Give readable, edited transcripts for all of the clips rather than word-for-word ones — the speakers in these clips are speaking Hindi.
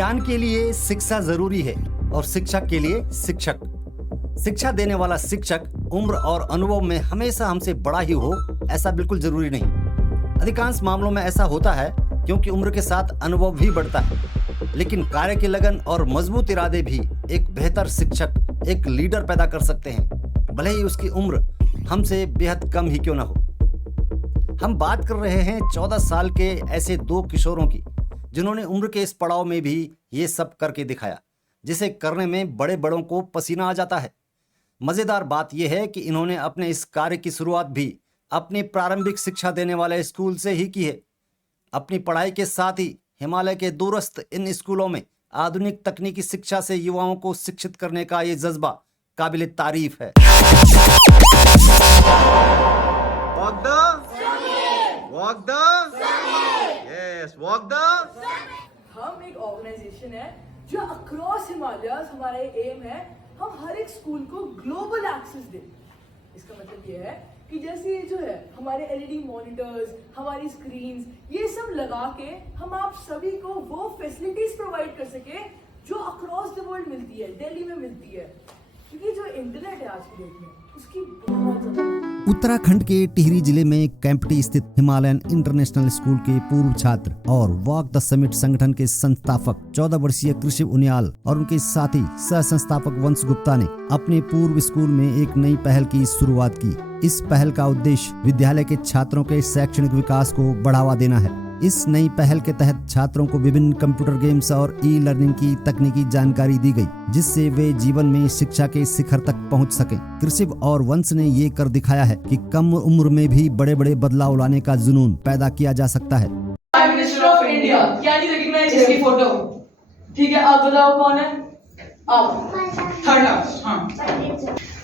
ज्ञान के लिए शिक्षा जरूरी है और शिक्षक के लिए शिक्षक। शिक्षा देने वाला शिक्षक उम्र और अनुभव में हमेशा हमसे बड़ा ही हो ऐसा बिल्कुल जरूरी नहीं। अधिकांश मामलों में ऐसा होता है क्योंकि उम्र के साथ अनुभव भी बढ़ता है, लेकिन कार्य की लगन और मजबूत इरादे भी एक बेहतर शिक्षक, एक लीडर पैदा कर सकते हैं, भले ही उसकी उम्र हमसे बेहद कम ही क्यों ना हो। हम बात कर रहे हैं 14 साल के ऐसे दो किशोरों की जिन्होंने उम्र के इस पड़ाव में भी ये सब करके दिखाया, जिसे करने में बड़े बड़ों को पसीना आ जाता है। मजेदार बात यह है कि इन्होंने अपने इस कार्य की शुरुआत भी अपनी प्रारंभिक शिक्षा देने वाले स्कूल से ही की है। अपनी पढ़ाई के साथ ही हिमालय के दूरस्थ इन स्कूलों में आधुनिक तकनीकी शिक्षा से युवाओं को शिक्षित करने का ये जज्बा काबिल तारीफ है। हम एक ऑर्गेनाइजेशन है जो अक्रॉस हिमालय, हमारा एम है हम हर एक स्कूल को ग्लोबल एक्सेस दें। इसका मतलब ये है कि जैसे ये जो है हमारे एलईडी मॉनिटर्स, हमारी स्क्रीन्स, ये सब लगा के हम आप सभी को वो फैसिलिटीज प्रोवाइड कर सके जो अक्रॉस द वर्ल्ड मिलती है, दिल्ली में मिलती है। क्योंकि जो इंटरनेट है आज की डेट में उसकी बहुत ज्यादा। उत्तराखंड के टिहरी जिले में कैंपटी स्थित हिमालयन इंटरनेशनल स्कूल के पूर्व छात्र और वॉक द समिट संगठन के संस्थापक 14 वर्षीय कृषि उनियाल और उनके साथी सह संस्थापक वंश गुप्ता ने अपने पूर्व स्कूल में एक नई पहल की शुरुआत की। इस पहल का उद्देश्य विद्यालय के छात्रों के शैक्षणिक विकास को बढ़ावा देना है। इस नई पहल के तहत छात्रों को विभिन्न कंप्यूटर गेम्स और ई लर्निंग की तकनीकी जानकारी दी गई, जिससे वे जीवन में शिक्षा के शिखर तक पहुंच सकें। कृषिव और वंश ने ये कर दिखाया है कि कम उम्र में भी बड़े बड़े बदलाव लाने का जुनून पैदा किया जा सकता है। प्राइम मिनिस्टर ऑफ इंडिया यानी रिकॉग्नाइज इसकी फोटो, ठीक है। आप बताओ कौन है? आप थर्ड हाउस। हाँ,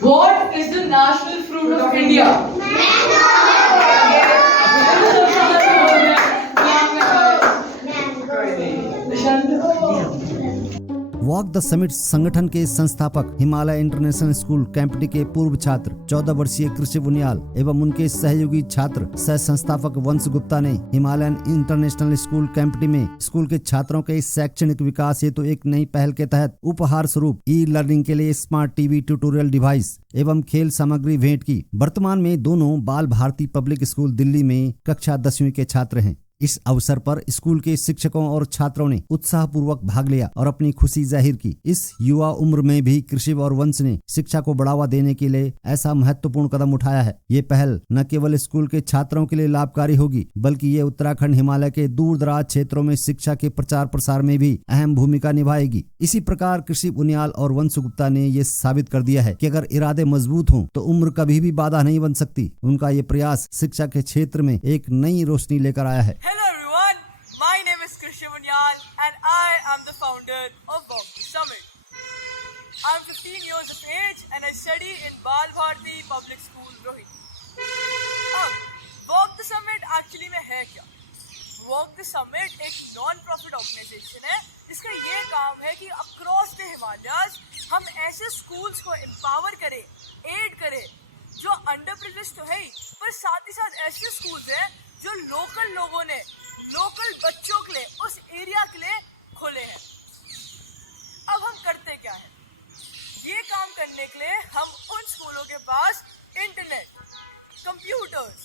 what is the national fruit of India? Walk the summit संगठन के संस्थापक हिमालय इंटरनेशनल स्कूल कैंपटी के पूर्व छात्र 14 वर्षीय कृषि बुनियाल एवं उनके सहयोगी छात्र सह संस्थापक वंश गुप्ता ने हिमालयन इंटरनेशनल स्कूल कैंपटी में स्कूल के छात्रों के शैक्षणिक विकास हेतु एक नई पहल के तहत उपहार स्वरूप ई लर्निंग के लिए स्मार्ट टीवी, ट्यूटोरियल डिवाइस एवं खेल सामग्री भेंट की। वर्तमान में दोनों बाल भारती पब्लिक स्कूल दिल्ली में कक्षा 10वीं के छात्र हैं। इस अवसर पर स्कूल के शिक्षकों और छात्रों ने उत्साहपूर्वक भाग लिया और अपनी खुशी जाहिर की। इस युवा उम्र में भी कृषि और वंश ने शिक्षा को बढ़ावा देने के लिए ऐसा महत्वपूर्ण कदम उठाया है। ये पहल न केवल स्कूल के छात्रों के लिए लाभकारी होगी, बल्कि ये उत्तराखंड हिमालय के दूर दराज क्षेत्रों में शिक्षा के प्रचार प्रसार में भी अहम भूमिका निभाएगी। इसी प्रकार कृषि बुनियाल और वंश गुप्ता ने ये साबित कर दिया है कि अगर इरादे मजबूत हों तो उम्र कभी भी बाधा नहीं बन सकती। उनका ये प्रयास शिक्षा के क्षेत्र में एक नई रोशनी लेकर आया है। Hello everyone, my name is Krishna Bunyal and I am the founder of Walk the Summit. I am 15 years of age and I study in Bal Bharati Public School, Rohit. अब Walk the Summit actually में है क्या? Walk the Summit एक non-profit organization है जिसका ये काम है कि across the Himalayas हम ऐसे schools को empower करें, aid करें जो underprivileged तो है ही, पर साथ ही साथ ऐसे schools हैं जो लोकल लोगों ने लोकल बच्चों के लिए उस एरिया के लिए खोले हैं। अब हम करते क्या है? ये काम करने के लिए हम उन स्कूलों के पास internet, computers,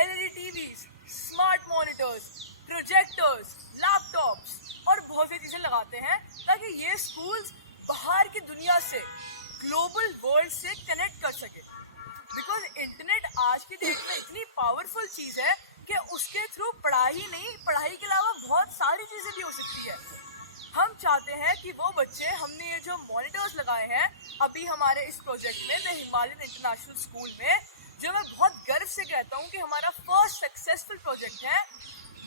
LED TVs, smart monitors, projectors, laptops और बहुत सी चीजें लगाते हैं ताकि ये स्कूल्स बाहर की दुनिया से, ग्लोबल वर्ल्ड से कनेक्ट कर सके। बिकॉज इंटरनेट आज की डेट में इतनी पावरफुल चीज है कि उसके थ्रू पढ़ाई नहीं, पढ़ाई के अलावा बहुत सारी चीजें भी हो सकती है। हम चाहते हैं कि वो बच्चे, हमने ये जो मॉनिटर्स लगाए हैं अभी हमारे इस प्रोजेक्ट में द हिमालयन इंटरनेशनल स्कूल में, जो मैं बहुत गर्व से कहता हूँ कि हमारा फर्स्ट सक्सेसफुल प्रोजेक्ट है।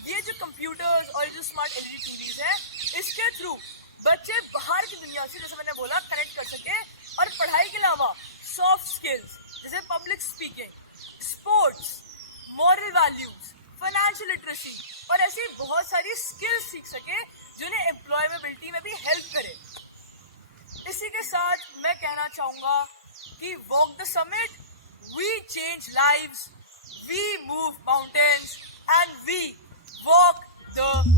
ये जो कंप्यूटर्स और ये जो स्मार्ट एलईडी टीवीज है, इसके थ्रू बच्चे बाहर की दुनिया से, जैसे मैंने बोला, कनेक्ट कर सके और पढ़ाई के अलावा सॉफ्ट स्किल्स जैसे public speaking, sports, moral values, financial literacy और ऐसी बहुत सारी स्किल्स सीख सके जिन्हें एम्प्लॉयमेबिलिटी में भी हेल्प करे। इसी के साथ मैं कहना चाहूंगा कि walk the summit, we change lives, we move mountains and we walk the